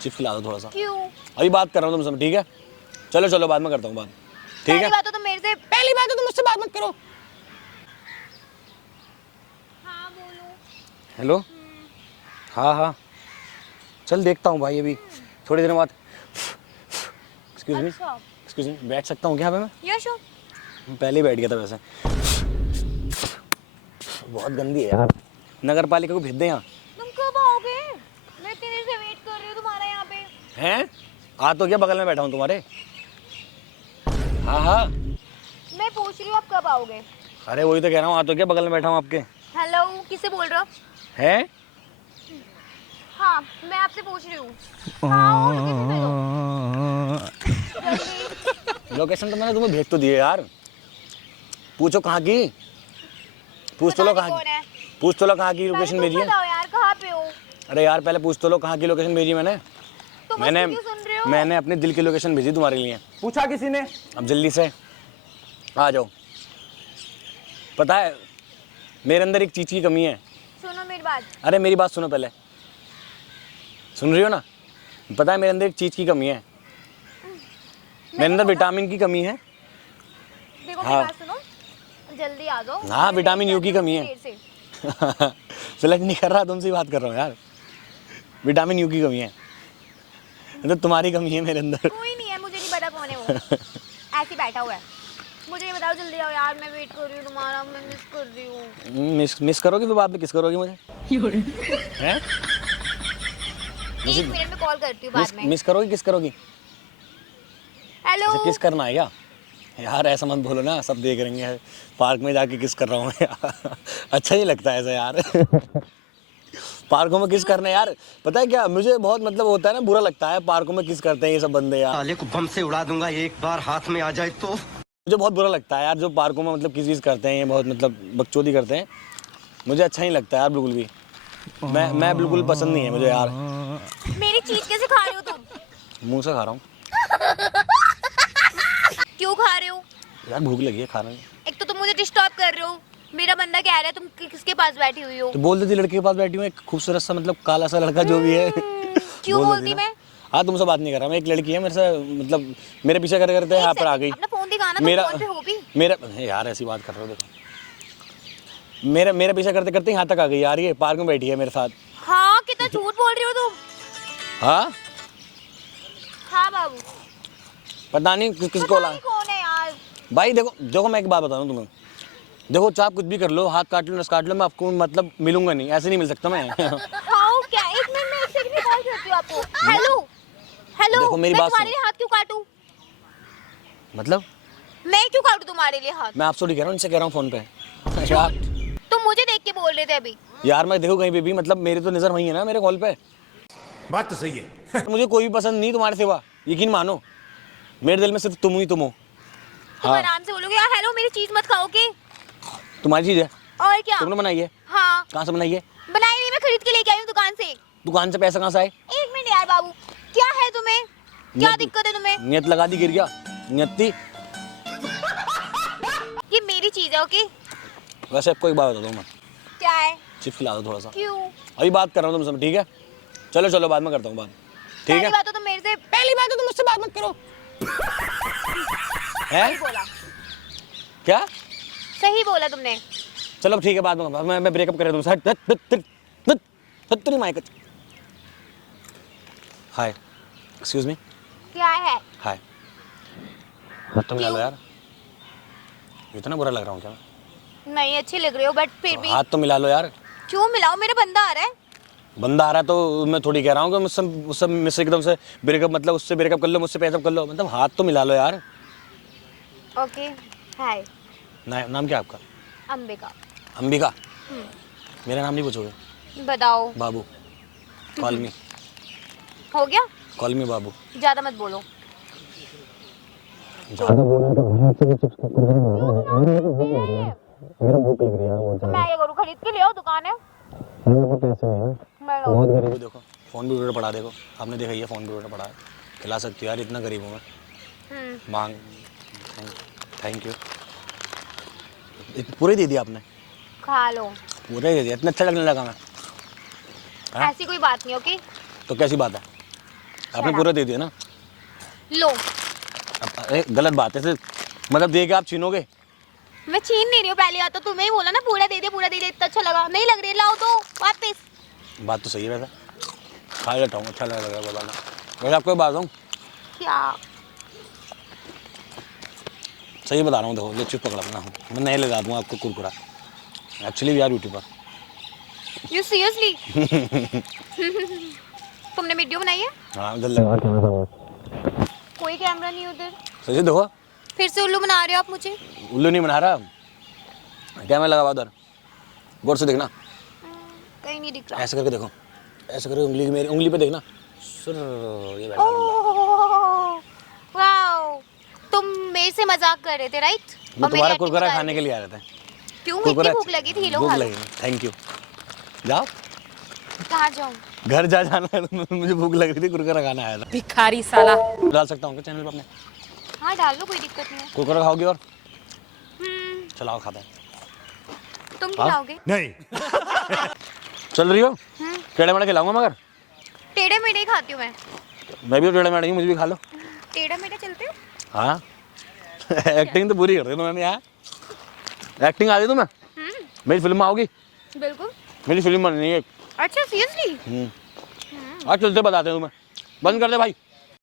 Chips खिला दो थोड़ा सा। क्यों? अभी बात कर रहा हूँ तुमसे, ठीक है? चलो चलो बाद में करता हूँ बात, ठीक है? पहली बात तो तुम मेरे से, पहली बात तो तुम मुझसे बात मत करो। हाँ बोलो। हेलो। हाँ हाँ चल देखता हूँ भाई, अभी थोड़ी देर बाद। एक्सक्यूज मी, अच्छा एक्सक्यूज मी, बैठ सकता हूँ क्या यहाँ पे मैं? यश हो? मैं पहले ही बैठ गया था वैसे। बहुत गंदी है यार, नगर पालिका को भेज दे यहाँ। तुम कब आओगे? मैं इतनी देर से वेट कर रही हूँ तुम्हारा यहाँ पे। हैं? आ तो क्या, बगल में बैठा हूँ तुम्हारे। हाँ हाँ मैं पूछ रही हूँ आप कब आओगे? अरे वही तो कह रहा हूँ, आ तो क्या, बगल में बैठा हूँ आपके। हेलो, किससे बोल रहे हो? हैं? हाँ मैं आपसे पूछ रही हूँ। हाँ लोकेशन दे दो जल्दी। लोकेशन तो मैंने तुम्हें भेज तो दिए यार, पूछो कहाँ की, पूछ तो लो पता कहाँ नहीं कौन की, है। पूछ तो लो कहाँ की पहले लोकेशन तुम भेजी है। बताओ यार कहाँ पे हो? अरे यार पहले पूछ तो लो कहाँ की लोकेशन भेजी मैंने। तुम मैंने उसकी क्यों सुन रहे हो? मैंने अपने दिल की लोकेशन भेजी तुम्हारे लिए। पूछा किसी ने? अब जल्दी से आ जाओ। पता है मेरे अंदर एक चीज़ की कमी है। सुनो मेरी बात। अरे मेरी बात सुनो पहले, सुन रही हो ना? पता है मेरे अंदर एक चीज़ की कमी है, मेरे अंदर विटामिन की कमी है। देखो हाँ। मेरी बात सुनो, जल्दी आ जाओ। हाँ, विटामिन यू की कमी है। देर से। सिलेक्ट नहीं कर रहा, तुमसे बात कर रहा हूँ यार। विटामिन यू की कमी है, मतलब तुम्हारी कमी है मेरे अंदर। कोई नहीं है, मुझे नहीं पता कौन है वो। ऐसे ही बैठा हुआ है। मुझे ये बताओ जल्दी आओ यार, मैं वेट कर रही हूँ तुम्हारा, मैं मिस कर रही हूँ। मिस करोगी फिर बाद में किस करोगी मुझे? हैं? एक मिनट में कॉल करती हूँ बाद में। मिस करोगी किस करोगी? हेलो। अच्छा किस करना है क्या? यार ऐसा मत बोलो ना, सब देख रहे हैं पार्क में जाके किस कर रहा हूँ यार। अच्छा नहीं लगता ऐसा यार। पार्कों में किस करना है यार, पता है क्या मुझे बहुत मतलब होता है ना, बुरा लगता है पार्कों में किस करते हैं ये सब बंदे यार। साले को बम से उड़ा दूंगा एक बार हाथ में आ जाए तो। मुझे बहुत बुरा लगता है यार जो पार्कों में मतलब किस करते हैं, ये बहुत मतलब बकचोदी करते हैं। मुझे अच्छा नहीं लगता यार बिल्कुल भी। मैं बिल्कुल पसंद नहीं है मुझे यार। मेरी चीज कैसे खा रहे हो तुम? मुंह से खा रहा हूँ क्यों खा रहे हो? यार, भूख लगी है, खा रहा हूँ। एक तो तुम मुझे डिस्टर्ब कर रहे हो। मेरा बंदा कह रहा है तुम किसके पास बैठी हुई हो? तो बोल देती लड़के के पास बैठी हूँ, एक खूबसूरत सा मतलब काला सा लड़का जो भी है। क्यों बोल देती बोलती ना। मैं? हाँ तुमसे बात नहीं कर रहा मैं, एक लड़की है मेरे से मतलब मेरे पीछे करते करते यहाँ पर आ गई। अपना फोन दिखाना, तुम मेरा फोन पे हो भी? मेरा यार ऐसी बात कर रहे हो, देखो मेरा पीछा करते करते यहाँ तक आ गई यार, ये पार्क में बैठी है मेरे साथ। हाँ कितना झूठ बोल रही हो तुम। हाँ हाँ बाबू। पता नहीं किसको पता ला। नहीं कौन है यार। भाई देखो देखो मैं एक बात बता रहा हूँ तुम्हें, देखो चाहे आप कुछ भी कर लो, हाथ काट लो नस काट लो, मैं आपको मतलब मिलूंगा नहीं, ऐसे नहीं मिल सकता मैं। हाँ क्या, एक मिनट में, एक सेकंड में कॉल करती हूँ आपको। Hello hello. देखो मेरी मैं बात तुम्हारे सुनो। लिए हाथ क्यों काटूं? मतलब मैं क्यों काटूं तुम्हारे लिए हाथ? मैं आपसे नहीं कह रहा हूँ, इनसे कह रहा हूँ फोन पे। यार तुम मुझे देख के बोल रहे थे अभी। यार मैं देखो कहीं पे भी मतलब मेरी तो नजर वही है ना मेरे कॉल पे। बात तो सही है। मुझे कोई भी पसंद नहीं तुम्हारे सिवा, यकीन मानो मेरे दिल में सिर्फ तुम ही तुम हो। तुम हाँ आराम से बोलोगे यार, हेलो मेरी चीज मत खाओ के। तुम्हारी चीज है, और क्या? तुमने बनाई है। हाँ कहाँ से बनाई है? बनाई नहीं, मैं खरीद के लेके आई हूँ दुकान से। दुकान से पैसा कहाँ से आए? एक मिनट यार बाबू, क्या है तुम्हें? क्या नियत- दिक्कत है तुम्हें? नियत लगा दी, गिर गया नियति। ये मेरी चीज है, ओके? वैसे आपको एक बात बता दूँ मैं, क्या है? चिप्स खिला दो थोड़ा सा। क्यों? अभी बात कर रहा हूँ तुमसे, ठीक है? चलो चलो बाद में करता हूँ बात, ठीक पहली है? बात तो तुम मेरे से, पहली बात तो तुम मुझसे बात मत करो। है सही बोला। क्या? सही बोला तुमने। चलो ठीक है, बाद में मैं ब्रेकअप कर दूँ तुमसे। माइक। हाय एक्सक्यूज मी। क्या है? हाय। हाथ तो मिला लो क्यों? यार, इतना बुरा लग रहा हूँ क्या? नहीं अच्छी लग रही हो बट फिर भी। हाथ तो मिला लो यार। क्यों मिलाओ, मेरा बंदा आ रहा है। बंदा आ रहा है तो मैं थोड़ी कह रहा हूँ कि मुझसे एकदम से ब्रेकअप, मतलब उससे ब्रेकअप कर लो, मुझसे पैकअप कर लो, मतलब हाथ तो मिला लो यार। Okay hi. नाम क्या है आपका? अंबिका। अंबिका? मेरा नाम नहीं पूछोगे? बताओ। बाबू। Call me. हो गया? Call me Babu. ज्यादा मत बोलो। ज़्यादा बोलने तो बहुत से चिप्स खा कर मेरा भूख लग रही है बहुत तो ज़्यादा। मैं क्या करूँ, खरीद के ले आओ, दुकान है। मेरे को पैसे नहीं है, मैं बहुत गरीब। देखो फ़ोन भी उल्टा पड़ा, देखो आपने देखा ही है, फ़ोन भी उल्टा पड़ा है। खिला सकती हो यार, इतना गरीब हूँ मैं। मांग। Thank you. पूरे दे दिया आपने? खा लो। पूरे दे दिया, इतना अच्छा लगने लगा मैं। हाँ? ऐसी कोई बात नहीं, ओके? तो कैसी बात है? आपने पूरा दे दिया ना। लो, अरे गलत बात है, मतलब दे के आप छीनोगे? मैं छीन नहीं रही हूँ, पहले आता तुम्हें ही बोला ना पूरा दे दे, पूरा दे दे, इतना अच्छा लगा, नहीं लग रही, लाओ तो वापस। बात तो सही है, वैसा खा लेता हूँ, अच्छा लगा बताना। वैसे आपको बात हूँ, क्या? सही बता रहा हूँ, देखो ये चीज़ पकड़ा अपना, मैं नहीं ले जा दूँगा आपको कुरकुरा। Actually we are YouTuber. You seriously? तुमने वीडियो बनाई है? हाँ उधर लगा कैमरा, कोई कैमरा नहीं उधर। सही देखो, फिर से उल्लू बना रहे हो आप मुझे। उल्लू नहीं बना रहा, कैमरा लगा हुआ उधर, गौर से देखना। कहीं नहीं दिख रहा। ऐसे करके देखो, ऐसे करके उंगली मेरी उंगली पे देखना। सुर ये बैठा है। ओह, वाओ, तुम मेरे से मजाक कर रहे थे राइट? मैं तुम्हारा कुरकुरा खाने के लिए आ रहे थे। क्यों? इतनी भूख लगी थी, लो भूख खा लो। लगी, थैंक यू। जाओ कहाँ जाऊँ? घर जा जाना है, मुझे भूख लग रही थी, कुरकुरा खाना आया था। भिखारी साला। डाल सकता हूँ क्या चैनल पे अपने? हाँ डाल लो, कोई दिक्कत नहीं है। कुरकुरा खाओगी और हम्म, चलाओ खाते हैं। तुम खिलाओगे? नहीं। चल रही हो? टेढ़े मेढ़े खिलाऊंगा मगर। टेढ़े मेढ़े ही खाती हूँ मैं भी टेढ़े मेढ़े ही, मुझे भी खा लो। टेढ़ा मेढ़ा चलते हो? हाँ एक्टिंग तो पूरी कर रही तुम्हें यार, एक्टिंग आ रही तुम्हें? मेरी फिल्म में आओगी? बिल्कुल। मेरी फिल्म बननी है। अच्छा सीरियसली? आज चलते बताते हैं तुम्हें, बंद कर दे भाई।